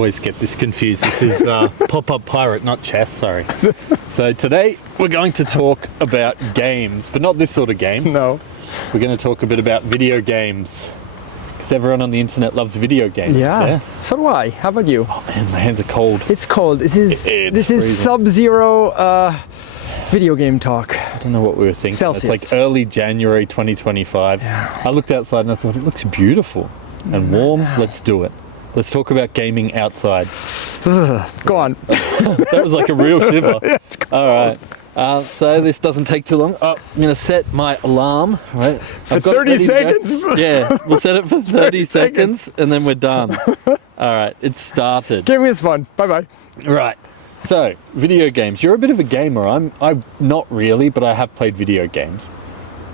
always get this confused. This is Pop-Up Pirate, not chess, sorry. So today we're going to talk about games, but not this sort of game. No. We're going to talk a bit about video games. Because everyone on the internet loves video games. Yeah. So do I. How about you? Oh man, my hands are cold. It's cold. This is freezing. Sub-Zero video game talk. I don't know what we were thinking. Celsius. It's like early January 2025. Yeah. I looked outside and I thought, it looks beautiful and warm. Let's do it. Let's talk about gaming outside. Go on. That was like a real shiver. All right. So this doesn't take too long. I'm going to set my alarm. Right. For 30 seconds? Yeah, we'll set it for 30 seconds and then we're done. All right, it's started. Gaming is fun. Bye-bye. Right. So, video games. You're a bit of a gamer. I'm not really, but I have played video games.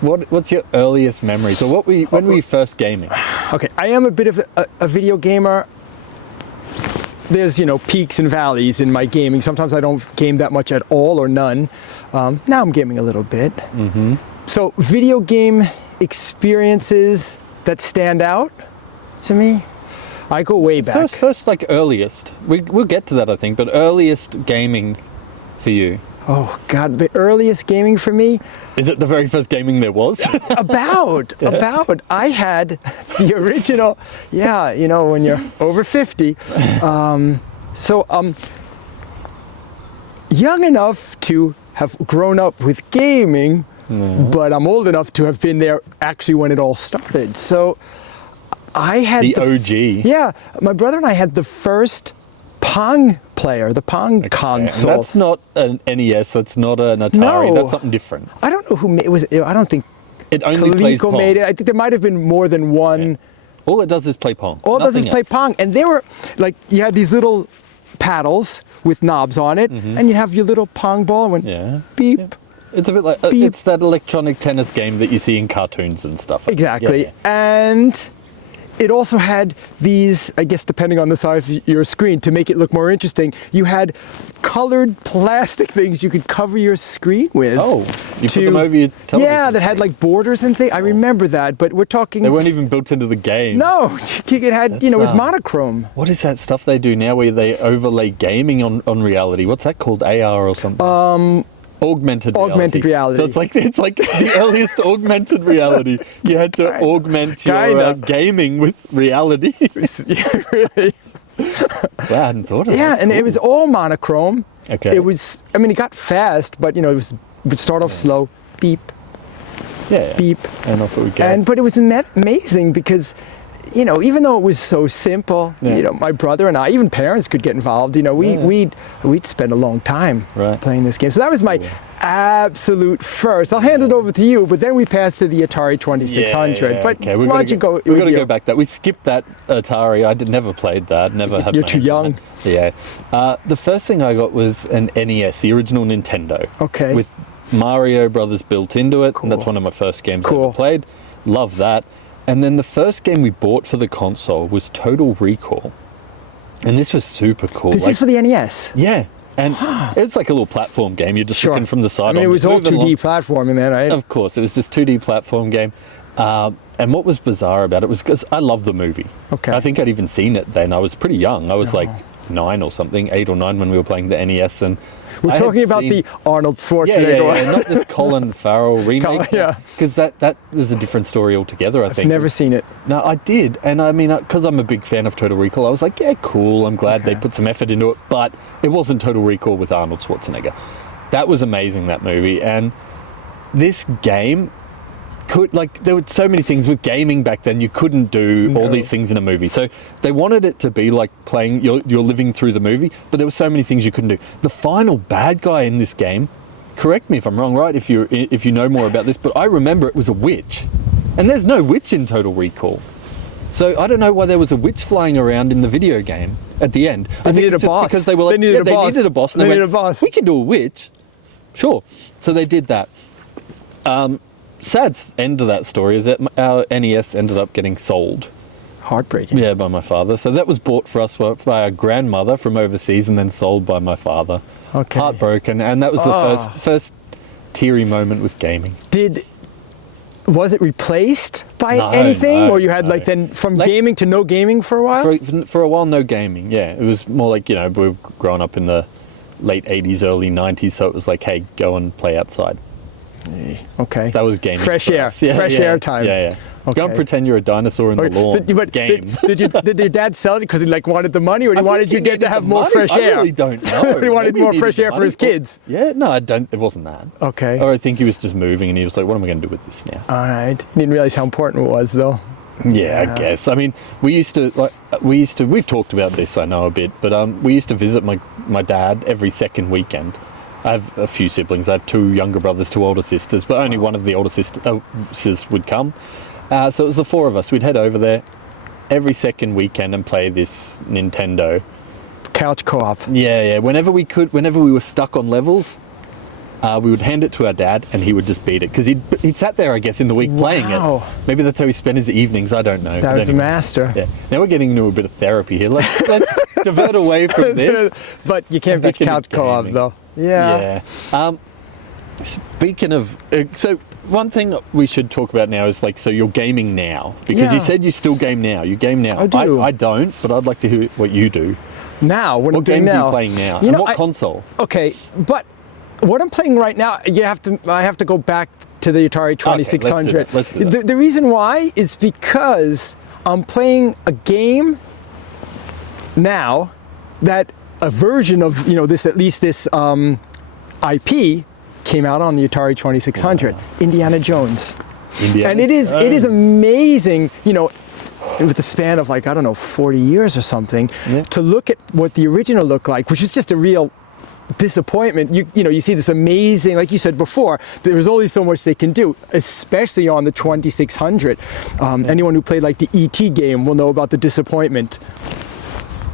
What's your earliest memories, or when were you first gaming? Okay, I am a bit of a video gamer. There's, peaks and valleys in my gaming. Sometimes I don't game that much at all or none. Now I'm gaming a little bit. Mm-hmm. So video game experiences that stand out to me, I go way back. First, like earliest. We'll get to that, I think, but earliest gaming for you. Oh God, the earliest gaming for me. Is it the very first gaming there was? About. I had the original, when you're over 50. Young enough to have grown up with gaming, but I'm old enough to have been there actually when it all started. So I had the OG. Yeah, my brother and I had the first Pong player, the Pong console. And that's not an NES, that's not an Atari, that's something different. I don't know who made it. I don't think it only plays Pong. made it. I think there might have been more than one. Yeah. All it does is play Pong. All it does is play Pong. And they were like, you had these little paddles with knobs on it, and you have your little Pong ball and went beep. Yeah. It's a bit like, it's that electronic tennis game that you see in cartoons and stuff. Exactly. Yeah. And it also had these, I guess depending on the size of your screen, to make it look more interesting, you had colored plastic things you could cover your screen with. Oh, you put them over your television. Yeah, that had like borders and things. I remember that, but we're talking... They weren't even built into the game. No, it had, it was monochrome. What is that stuff they do now where they overlay gaming on reality? What's that called? AR or something? Augmented reality. So it's like the earliest augmented reality. You had to augment your gaming with reality. Yeah, really. Wow, I hadn't thought of that. Yeah, and it was all monochrome. Okay. It was, it got fast, but it would start off slow, beep, beep, and off it would go. But it was amazing because, even though it was so simple, my brother and I, even parents could get involved. We'd spend a long time playing this game. So that was my absolute first. I'll hand it over to you, but then we passed to the Atari 2600. Yeah, but okay. why don't you go? We've got to go back that. We skipped that Atari. I never played that. Never had. You're too young. Yeah. The first thing I got was an NES, the original Nintendo. Okay. With Mario Brothers built into it. Cool. And that's one of my first games I ever played. Love that. And then the first game we bought for the console was Total Recall. And this was super cool. This is for the NES? Yeah. And it's like a little platform game. You're just looking from the side. It was all 2D platforming then, right? Of course. It was just 2D platform game. And what was bizarre about it was because I loved the movie. Okay. I think I'd even seen it then. I was pretty young. I was like 9 or something, 8 or 9 when we were playing the NES. And we're talking about the Arnold Schwarzenegger. Yeah, not this Colin Farrell remake. Because that is a different story altogether, I think. I've never seen it. No, I did. And I mean, because I'm a big fan of Total Recall, I was like, yeah, cool. I'm glad they put some effort into it. But it wasn't Total Recall with Arnold Schwarzenegger. That was amazing, that movie. And this game there were so many things with gaming back then. You couldn't do all these things in a movie. So they wanted it to be like playing, you're living through the movie, but there were so many things you couldn't do. The final bad guy in this game, correct me if I'm wrong, right? If you know more about this, but I remember it was a witch. And there's no witch in Total Recall. So I don't know why there was a witch flying around in the video game at the end. They needed a boss. Because they were like, they needed a boss. And they needed a boss. We can do a witch. Sure. So they did that. Sad end of that story is that our NES ended up getting sold. Heartbreaking. Yeah, by my father. So that was bought for us by our grandmother from overseas and then sold by my father. Okay. Heartbroken. And that was the first teary moment with gaming. was it replaced by No, anything, no, or you had no. like then from Like- gaming to no gaming for a while? For a while, no gaming. Yeah, it was more like, we were growing up in the late 80s, early 90s, so it was like, hey, go and play outside. Okay. That was gaming. Fresh for air. us. Yeah, Fresh yeah, air time. Yeah, yeah. Go and Okay. pretend you're a dinosaur in the Okay, lawn. so- but Game. did your dad sell it because he like wanted the money, or he I wanted think you he to needed have the more money. fresh air? I really don't know. He wanted Maybe more needed fresh the air for money his kids. Yeah, no, I don't. It wasn't that. Okay. Or I think he was just moving, and he was like, "What am I going to do with this now?" All right. You didn't realize how important it was, though. Yeah, I guess. I mean, we've talked about this, I know a bit, but we used to visit my dad every second weekend. I have a few siblings. I have 2 younger brothers, 2 older sisters, but only one of the older sisters would come. So it was the 4 of us. We'd head over there every second weekend and play this Nintendo. Couch co-op. Yeah. Whenever we were stuck on levels, we would hand it to our dad, and he would just beat it because he'd sat there, I guess, in the week playing Wow. it. Maybe that's how he spent his evenings. I don't know. That But was a anyway. master. Yeah. Now we're getting into a bit of therapy here. Let's divert away from this. But you can't Back beat into couch co-op, gaming. though. Yeah. Speaking of, so one thing we should talk about now is so you're gaming now because Yeah. you said you still game now. You game now. I do. I don't, but I'd like to hear what you do. Now, when What I'm doing games now, are you playing now? You And know, what console? Okay, but what I'm playing right now, I have to go back to the Atari 2600. Let's do that. The reason why is because I'm playing a game now that a version of this IP came out on the Atari 2600, Indiana Jones. And it is amazing, with the span of 40 years or something, to look at what the original looked like, which is just a real disappointment. You see this amazing, like you said before, there's only so much they can do, especially on the 2600. Anyone who played the E.T. game will know about the disappointment.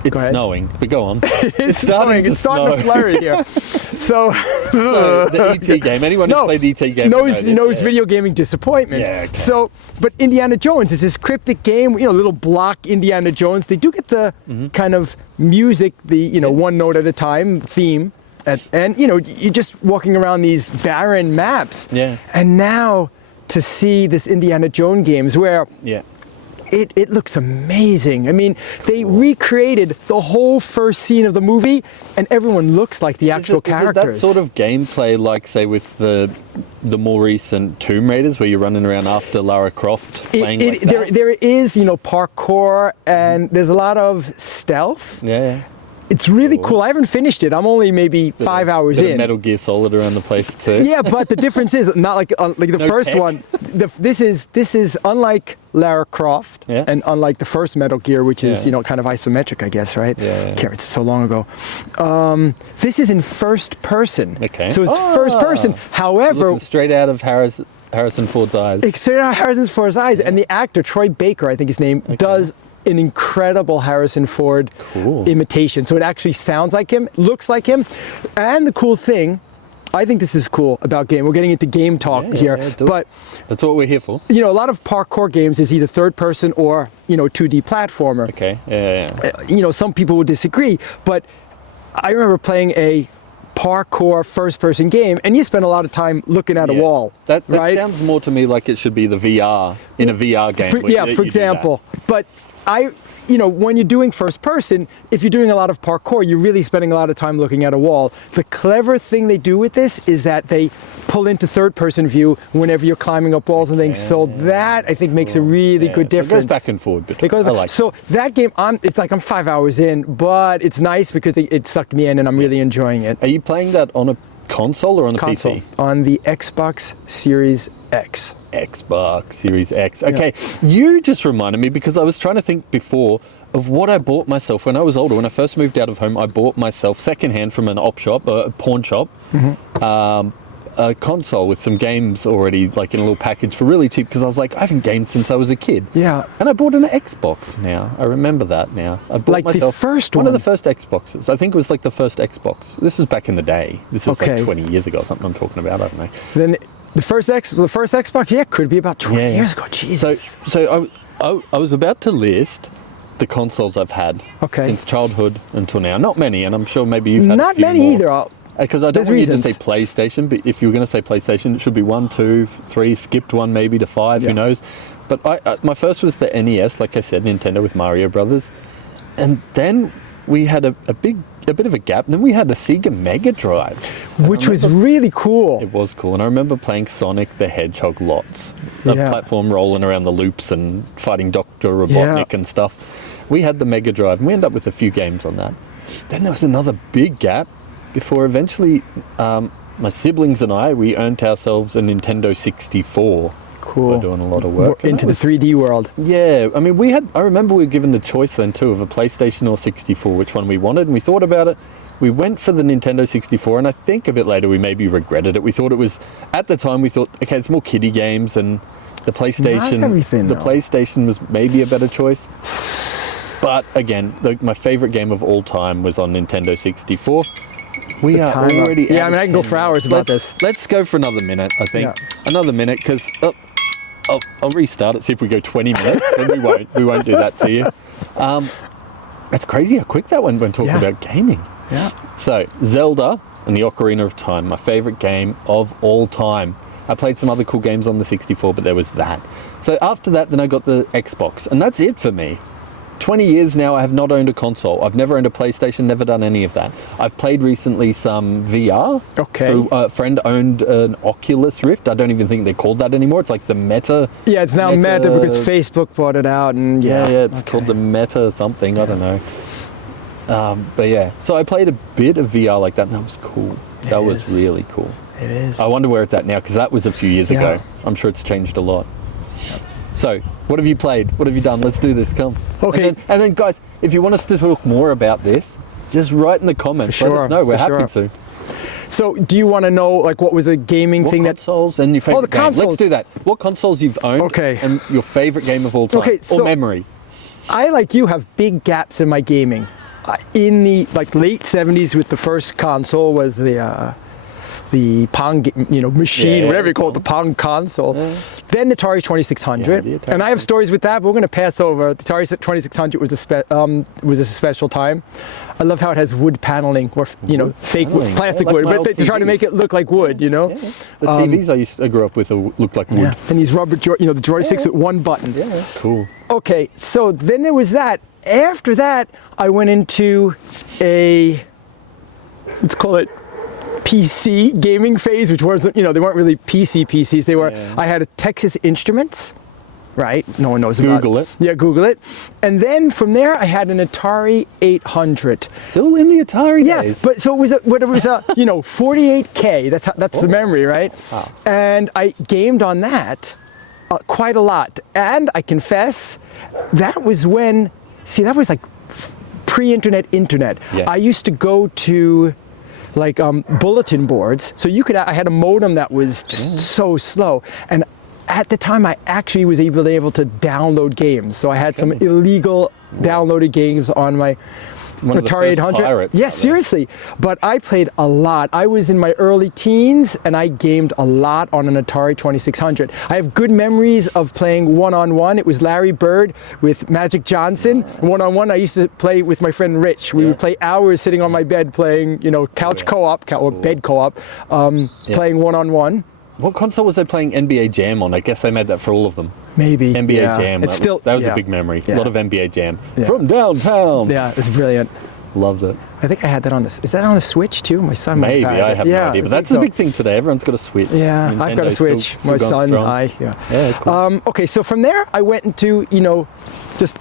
It's ahead. snowing, but go on. It's starting to flurry here. So the E.T. game. Anyone who's played the E.T. game knows this, video gaming disappointment. Yeah, okay. So, but Indiana Jones is this cryptic game, little block Indiana Jones. They do get the kind of music, the one note at a time theme, and you're just walking around these barren maps. Yeah. And now to see this Indiana Jones games where Yeah. it looks amazing. I mean, they recreated the whole first scene of the movie, and everyone looks like the actual characters. Is it that sort of gameplay, say, with the more recent Tomb Raiders, where you're running around after Lara Croft playing like that? There is, parkour, and there's a lot of stealth. Yeah. It's really cool. I haven't finished it. I'm only maybe 5 hours Bit of in. Metal Gear Solid around the place too. Yeah, but the difference is not like the No first tech. one. This is unlike Lara Croft, Yeah. and unlike the first Metal Gear, which is Yeah. kind of isometric, I guess, right? Yeah. It's so long ago. This is in first person. Okay. So it's first person. However, Looking straight out of Harrison Ford's eyes. straight out of Harrison Ford's eyes, and the actor Troy Baker, I think his name, does an incredible Harrison Ford imitation. So it actually sounds like him, looks like him, and the cool thing, I think this is cool about game. We're getting into game talk here, do it. but That's what we're here for. a lot of parkour games is either third person or 2D platformer. Okay. Yeah. Some people will disagree, but I remember playing a parkour first-person game, and you spend a lot of time looking at a wall. That right? sounds more to me like it should be the VR in a VR game. For where you do example. But when you're doing first person, if you're doing a lot of parkour, you're really spending a lot of time looking at a wall. The clever thing they do with this is that they pull into third person view whenever you're climbing up walls and things. So that I think makes a really good difference. So it goes back and forward. It goes back. I like So that game, it's like I'm 5 hours in, but it's nice because it sucked me in and I'm really enjoying it. Are you playing that on a console or on a Console. PC? On the Xbox Series X. Xbox Series X. Okay, you just reminded me because I was trying to think before of what I bought myself when I was older. When I first moved out of home, I bought myself secondhand from an op shop, a pawn shop, a console with some games already like in a little package for really cheap because I was like, I haven't gamed since I was a kid. Yeah. And I bought an Xbox now. I remember that now. I bought Like the myself first one of one? the first Xboxes. I think it was like the first Xbox. This was back in the day. This was Okay. like 20 years ago or something I'm talking about. I don't know. Then the first Xbox, could be about 20 years ago. So, Jesus. I was about to list the consoles I've had Okay. since childhood until now. Not many, and I'm sure maybe you've had a Not few many more. either. Because I don't There's want you to reasons. say PlayStation, but if you were going to say PlayStation, it should be 1, 2, 3, skipped one maybe to 5, Yeah. who knows. But my first was the NES, like I said, Nintendo with Mario Brothers. And then we had a bit of a gap, and then we had a Sega Mega Drive. Which was really cool. It was cool, and I remember playing Sonic the Hedgehog lots. The Yeah. platform rolling around the loops and fighting Dr. Robotnik and stuff. We had the Mega Drive, and we ended up with a few games on that. Then there was another big gap before eventually my siblings and we earned ourselves a Nintendo 64 Cool. by doing a lot of work. And Into that the 3D world. yeah, I mean, I remember we were given the choice then too of a PlayStation or 64, which one we wanted, and we thought about it. We went for the Nintendo 64, and I think a bit later we maybe regretted it. We thought it was, at the time we thought, okay, it's more kiddie games, and the PlayStation, everything, the though. PlayStation was maybe a better choice. But again, my favorite game of all time was on Nintendo 64. We are time up. already Yeah, out I mean, of I can go 10 for hours about minutes. Let's go for another minute, I think. Yeah. Another minute, because I'll restart it, see if we go 20 minutes, but we won't. We won't do that to you. It's crazy how quick that went when talking Yeah. about gaming. Yeah. So, Zelda and the Ocarina of Time, my favorite game of all time. I played some other cool games on the 64, but there was that. So after that, then I got the Xbox, and that's it for me. 20 years now, I have not owned a console. I've never owned a PlayStation, never done any of that. I've played recently some VR. Okay. Through, a friend owned an Oculus Rift. I don't even think they're called that anymore. It's like the Meta. Yeah, it's now Meta because Facebook bought it out, and Yeah, it's okay. called the Meta something. I don't know. But yeah, so I played a bit of VR like that, and that was cool. That was is. really cool. It is. I wonder where it's at now, because that was a few years Yeah. ago. I'm sure it's changed a lot. So, what have you played? What have you done? Let's do this. Come. Okay. And then, guys, if you want us to talk more about this, just write in the comments. For Let sure, us know. We're for happy sure. to. So, do you want to know like what was a gaming What thing that? consoles and your favorite the game? Let's consoles. do that. What consoles you've owned? Okay. And your favorite game of all time, Okay, or so- memory. I, like you, have big gaps in my gaming. In the late 70s, with the first console was the Pong, machine, Yeah, whatever you call it, the Pong console. Yeah. Then the Atari 2600, Yeah, the Atari and I have stories with that. But we're going to pass over. The Atari 2600 was a special time. I love how it has wood paneling, or fake wood, paneling. plastic Yeah, like wood, my but old they try to TVs. make it look like wood. Yeah. The TVs I grew up with looked like wood. Yeah. And these rubber, the joysticks with one button. Yeah. Cool. Okay, so then there was that. After that, I went into let's call it PC gaming phase, which wasn't, they weren't really PCs. They were, Yeah. I had a Texas Instruments, right? No one knows about Google it. Yeah, Google it. And then from there, I had an Atari 800. Still in the Atari Yeah, days. but so it was 48K. That's the memory, right? Wow. And I gamed on that quite a lot. And I confess, that was when, that was like pre-internet internet. Yeah. I used to go to bulletin boards. So I had a modem that was just so slow. And at the time, I actually was able to download games. So I had some illegal downloaded games on my One of the Atari first 800. pirates Yes, out there. seriously. But I played a lot. I was in my early teens, and I gamed a lot on an Atari 2600. I have good memories of playing one-on-one. It was Larry Bird with Magic Johnson. One-on-one, I used to play with my friend Rich. We would play hours sitting on my bed playing, couch co-op, or bed co-op, playing one-on-one. What console was they playing NBA Jam on? I guess they made that for all of them. Maybe. NBA yeah. Jam. It's That was yeah. a big memory. Yeah. A lot of NBA Jam. Yeah. From downtown. Yeah, it's brilliant. Loved it. I think I had that on this. Is that on the Switch too? My son might Maybe, have had I it. have Yeah, no idea. But I think that's the so. big thing today. Everyone's got a Switch. Yeah, I've got a Nintendo's Switch. still My going son, strong. yeah. Cool. Okay, so from there, I went into, just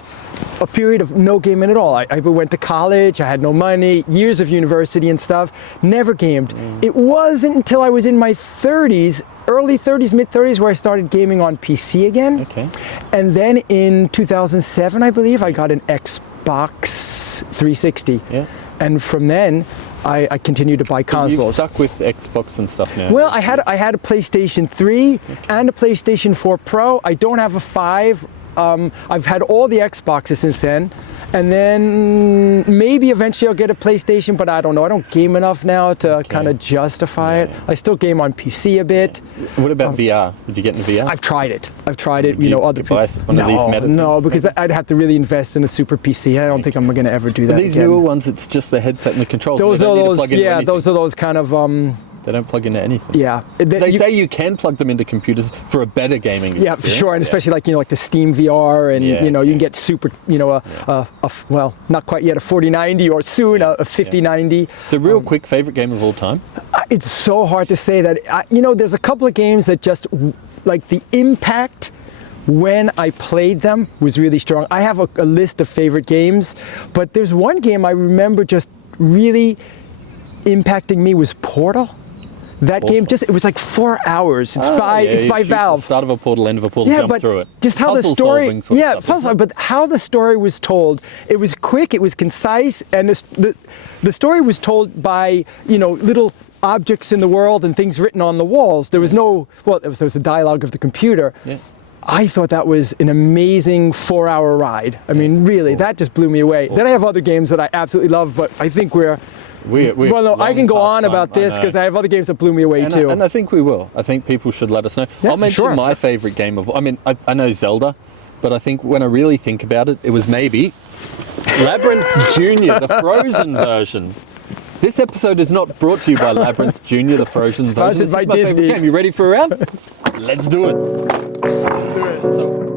a period of no gaming at all. I went to college, I had no money, years of university and stuff, never gamed. It wasn't until I was in my 30s, early 30s, mid 30s, where I started gaming on PC again. Okay. And then in 2007, I believe, I got an Xbox 360. Yeah. And from then, I continued to buy You've consoles. stuck with Xbox and stuff now. Well, I had a PlayStation 3 and a PlayStation 4 Pro. I don't have a 5. I've had all the Xboxes since then, And then maybe eventually I'll get a PlayStation, but I don't know. I don't game enough now to kind of justify it. I still game on PC a bit. What about VR? Would you get in VR? I've tried it. Would you other buy one of these meta No, things, because maybe? I'd have to really invest in a super PC. I don't think I'm going to ever do that These again. newer ones, it's just the headset and the controls. Those and they are don't need to those, plug into yeah, anything. those are those kind of, They don't plug into anything. yeah. They say you can plug them into computers for a better gaming experience. Yeah, for sure, and especially like like the Steam VR, and Yeah, you can get super, well, not quite yet a 4090 or soon a 5090. So real quick, favorite game of all time? It's so hard to say that. There's a couple of games that just like the impact when I played them was really strong. I have a list of favorite games, but there's one game I remember just really impacting me was Portal. That game it was like 4 hours. It's by Valve. Start of a portal, end of a portal, jump through it. Just how the Puzzle story, solving sort of stuff, isn't it? but how the story was told, it was quick, it was concise, and the story was told by little objects in the world and things written on the walls. There was there was a dialogue of the computer. Yeah. I thought that was an amazing 4-hour ride. I mean, really, that just blew me away. Then I have other games that I absolutely love, but I think I can go on about this because I have other games that blew me away too. And I think we will. I think people should let us know. Yeah, I'll mention my favorite game of. I know Zelda, but I think when I really think about it, it was maybe Labyrinth Junior, the Frozen version. This episode is not brought to you by Labyrinth Junior, the Frozen version. Sponsored This by is my favorite Disney. game. You ready for a round? Let's do it. So